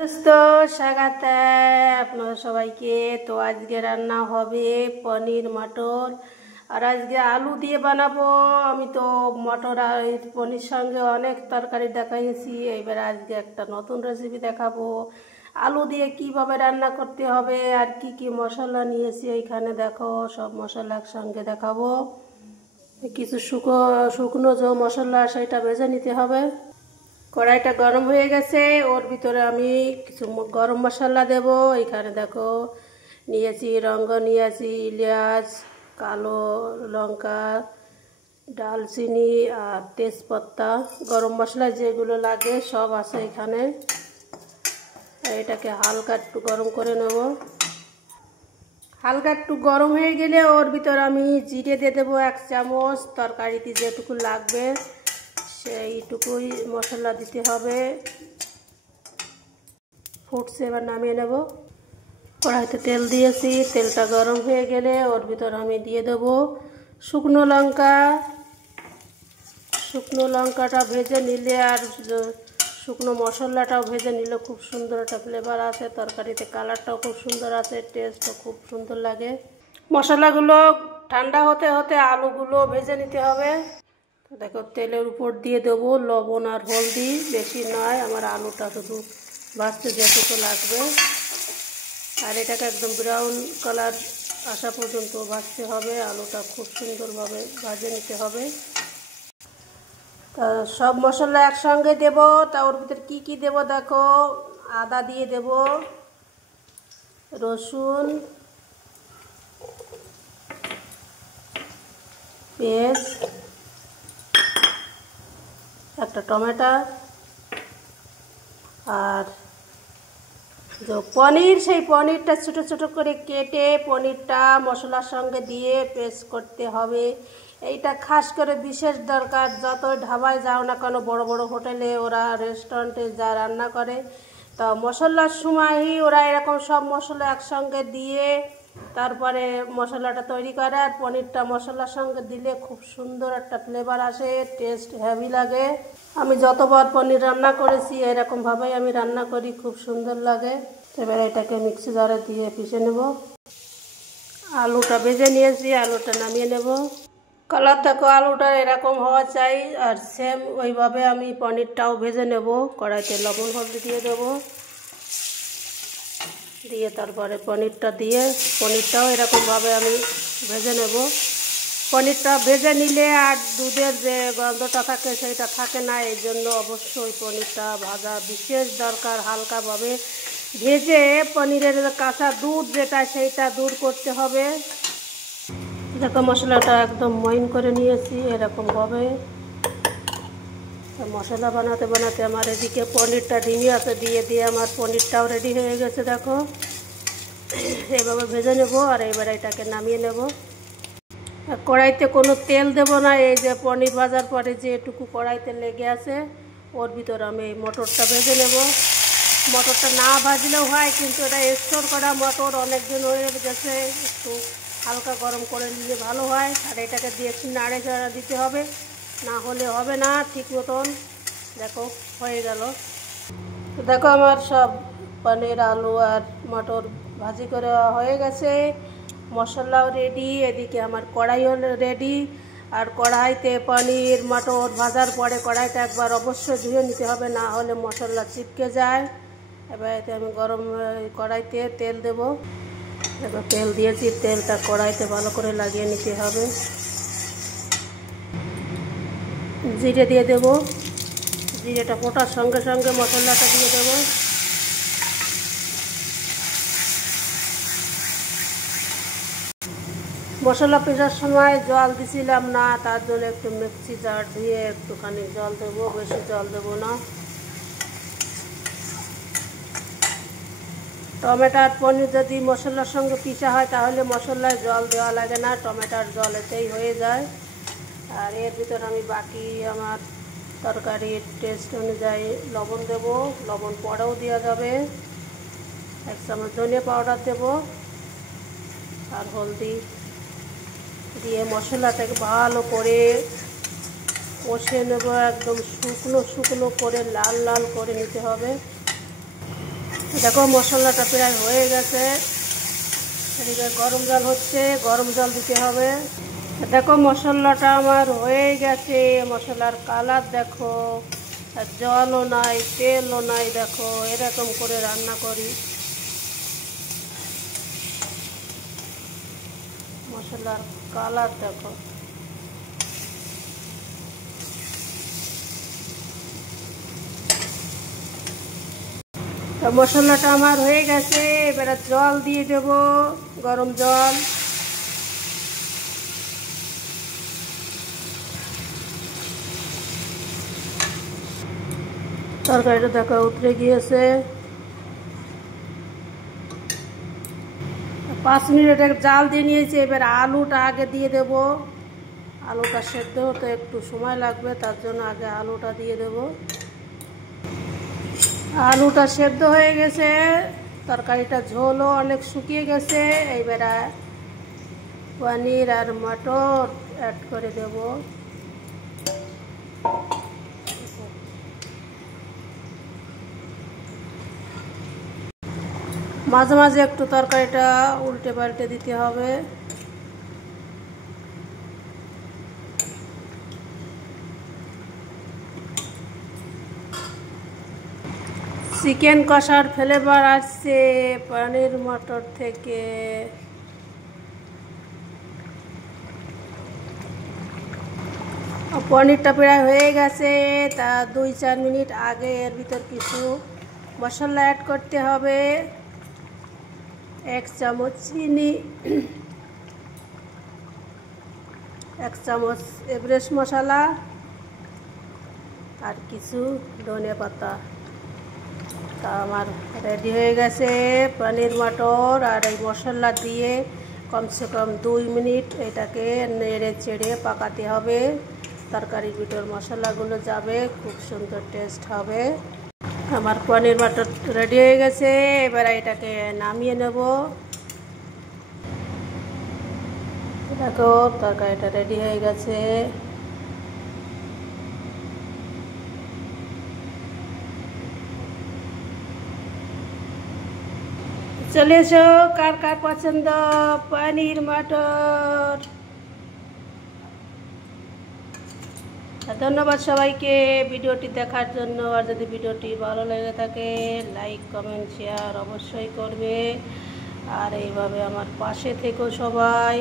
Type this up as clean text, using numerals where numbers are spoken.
दोस्तों स्वागत है अपना सबाइके। तो आज के रान्ना होबे पनीर मटर और आज के आलू दिए बनाबो। আমি তো মটর আর পনির সঙ্গে অনেক তরকারি দেখাইছি, এবার আজকে একটা নতুন রেসিপি দেখাবো। আলু দিয়ে কিভাবে রান্না করতে হবে আর কি কি মশলা নিয়েছি এইখানে দেখো, সব মশলা একসঙ্গে দেখাবো। কিছু শুকনো যে মশলা সেটা ভেজে নিতে হবে। কড়াইটা গরম হয়ে গেছে, ওর ভিতরে আমি কিছু গরম মশলা দেব। এখানে দেখো নিয়েছি লবঙ্গ, নিয়েছি এলাচ, কালো লঙ্কা, ডালচিনি আর তেজপাতা। গরম মশলা যেগুলো লাগে সব আছে এখানে। এটাকে হালকা একটু গরম করে নেব। হালকা একটু গরম হয়ে গেলে ওর ভিতরে আমি জিরে দিয়ে দেবো 1 চামচ। তরকারিতে যেটুকু লাগবে সেইটুকুই মশলা দিতে হবে। ফুটছে, এবার নামিয়ে নেব। কড়াইতে তেল দিয়েছি, তেলটা গরম হয়ে গেলে ওর ভিতর আমি দিয়ে দেব শুকনো লঙ্কা। শুকনো লঙ্কাটা ভেজে নিলে আর শুকনো মশলাটাও ভেজে নিলে খুব সুন্দর একটা ফ্লেভার আসে তরকারিতে, কালারটাও খুব সুন্দর আসে, টেস্টও খুব সুন্দর লাগে। মশলাগুলো ঠান্ডা হতে হতে আলুগুলো ভেজে নিতে হবে। দেখো তেলের উপর দিয়ে দেবো লবণ আর হলদি, বেশি নয়, আমার আলুটা শুধু ভাজতে যেটুকু লাগবে। আর এটাকে একদম ব্রাউন কালার আসা পর্যন্ত ভাজতে হবে। আলুটা খুব সুন্দরভাবে ভাজে নিতে হবে। তা সব মশলা একসঙ্গে দেব। তা ওর ভিতরে কী কী দেবো দেখো, আদা দিয়ে দেব, রসুন, পেঁয়াজ, একটা টমেটো আর যে পনির, সেই পনিরটা ছোটো ছোটো করে কেটে পনিরটা মশলার সঙ্গে দিয়ে পেস্ট করতে হবে। এইটা খাস করে বিশেষ দরকার। যত ধাবায় যাও না কেন, বড় বড় হোটেলে ওরা রেস্টুরেন্টে যা রান্না করে, তা মশলার সময়ই ওরা এরকম সব মশলা একসঙ্গে দিয়ে তারপরে মশলাটা তৈরি করে। আর পনিরটা মশলার সঙ্গে দিলে খুব সুন্দর একটা ফ্লেভার আসে, টেস্ট হেভি লাগে। আমি যতবার পনির রান্না করেছি এরকমভাবেই আমি রান্না করি, খুব সুন্দর লাগে। এবার এটাকে মিক্সি জারে দিয়ে পিষে নেব। আলুটা ভেজে নিয়েছি, আলুটা নামিয়ে নেব। কালার দেখো আলুটা এরকম হওয়া চাই। আর সেম ওইভাবে আমি পনিরটাও ভেজে নেব। কড়াইতে লবণ হলদি দিয়ে দেবো, দিয়ে তারপরে পনিরটাও এরকমভাবে আমি ভেজে নেব। পনিরটা ভেজে নিলে আর দুধের যে গন্ধটা থাকে সেইটা থাকে না, এই জন্য অবশ্যই পনিরটা ভাজা বিশেষ দরকার। হালকাভাবে ভেজে পনিরের কাঁচা দুধ যেটা সেইটা দূর করতে হবে। দেখো মশলাটা একদম মইন করে নিয়েছি এরকমভাবে। মশলা বানাতে বানাতে আমার এদিকে পনিরটা ডিমে আছে, দিয়ে আমার পনিরটাও রেডি হয়ে গেছে। দেখো এইভাবে ভেজে নেব। আর এবার এটাকে নামিয়ে নেব। কড়াইতে কোনো তেল দেব না। এই যে পনির ভাজার পরে যে এটুকু কড়াইতে লেগে আছে ওর ভিতর আমি এই মটরটা ভেজে নেব। মটরটা না ভাজলেও হয়, কিন্তু এটা স্টোর করা মটর, অনেক দিন হয়ে গেছে, একটু হালকা গরম করে নিলে ভালো হয়। আর এটাকে দিয়ে একটু নাড়ে চাড়া দিতে হবে, না হলে হবে না ঠিক মতন। দেখো হয়ে গেল। তো দেখো আমার সব পনির, আলু আর মটর ভাজি করে হয়ে গেছে, মশলাও রেডি, এদিকে আমার কড়াইও রেডি। আর কড়াইতে পনির মটর ভাজার পরে কড়াইটা একবার অবশ্যই ধুয়ে নিতে হবে, না হলে মশলা চিপকে যায়। এবার এতে আমি গরম কড়াইতে তেল দেব। দেখো তেল দিয়েছি, তেলটা কড়াইতে ভালো করে লাগিয়ে নিতে হবে। জিরে দিয়ে দেব, জিরেটা ফোটার সঙ্গে সঙ্গে মশলাটা দিয়ে দেব। মশলা পেঁচার সময় জল দিছিলাম না, তার জন্য একটু মিক্সি জার ধুয়ে একটুখানি জল দেবো, বেশি জল দেবো না। টমেটো আর পনির যদি মশলার সঙ্গে পিষা হয় তাহলে মশলায় জল দেওয়া লাগে না, টমেটোর জল এতেই হয়ে যায়। আর এর ভিতর আমি বাকি আমার তরকারির টেস্ট অনুযায়ী লবণ দেব, লবণ পরেও দেওয়া যাবে। 1 চামচ ধনিয়া পাউডার দেব আর হলদি দিয়ে মশলাটাকে ভালো করে কষে নেব। একদম শুকনো শুকনো করে লাল লাল করে নিতে হবে। দেখো মশলাটা প্রায় হয়ে গেছে। এদিকে গরম জল হচ্ছে, গরম জল দিতে হবে। দেখো মশলাটা আমার হয়ে গেছে। মশলার কালার দেখো, আর জলও নাই তেলও নাই। দেখো এরকম করে রান্না করি। মশলার কালার দেখো। তো মশলাটা আমার হয়ে গেছে। এবারে জল দিয়ে দেব, গরম জল। তরকারিটা দেখো উতরে গিয়েছে। 5 মিনিট জাল দিয়ে নিয়েছি। এবার আলুটা আগে দিয়ে দেব। আলুটা সেদ্ধ হতে একটু সময় লাগবে, তার জন্য আগে আলুটা দিয়ে দেব। আলুটা সেদ্ধ হয়ে গেছে। তরকারিটা ঝোলও অনেক শুকিয়ে গেছে। এইবারে পনির আর মটর অ্যাড করে দেব। মাঝে মাঝে একটু তরকারিটা উল্টে পাল্টে দিতে হবে। চিকেন কষার ফ্লেভার আসছে পনির মটর থেকে। পনিরটা প্রায় হয়ে গেছে। তা 2-4 মিনিট আগে এর ভিতর কিছু মশলা অ্যাড করতে হবে। 1 চামচ চিনি, 1 চামচ এভারেস্ট মশলা, আর কিছু ধনে পাতা। তা আমার রেডি হয়ে গেছে পনির মটর। আর এই মশলা দিয়ে কমসে কম 2 মিনিট এটাকে নেড়ে চেড়ে পাকাতে হবে। তরকারির ভিতর মশলাগুলো যাবে, খুব সুন্দর টেস্ট হবে। আমার পনির মটর রেডি হয়ে গেছে। এবার এটাকে নামিয়ে নেব। দেখো তরকারিটা রেডি হয়ে গেছে। চলে এসো, কার কার পছন্দ পনির মটর। ধন্যবাদ সবাইকে ভিডিওটি দেখার জন্য। আর যদি ভিডিওটি ভালো লেগে থাকে লাইক কমেন্ট শেয়ার অবশ্যই করবে। আর এইভাবে আমার পাশে থেকো সবাই।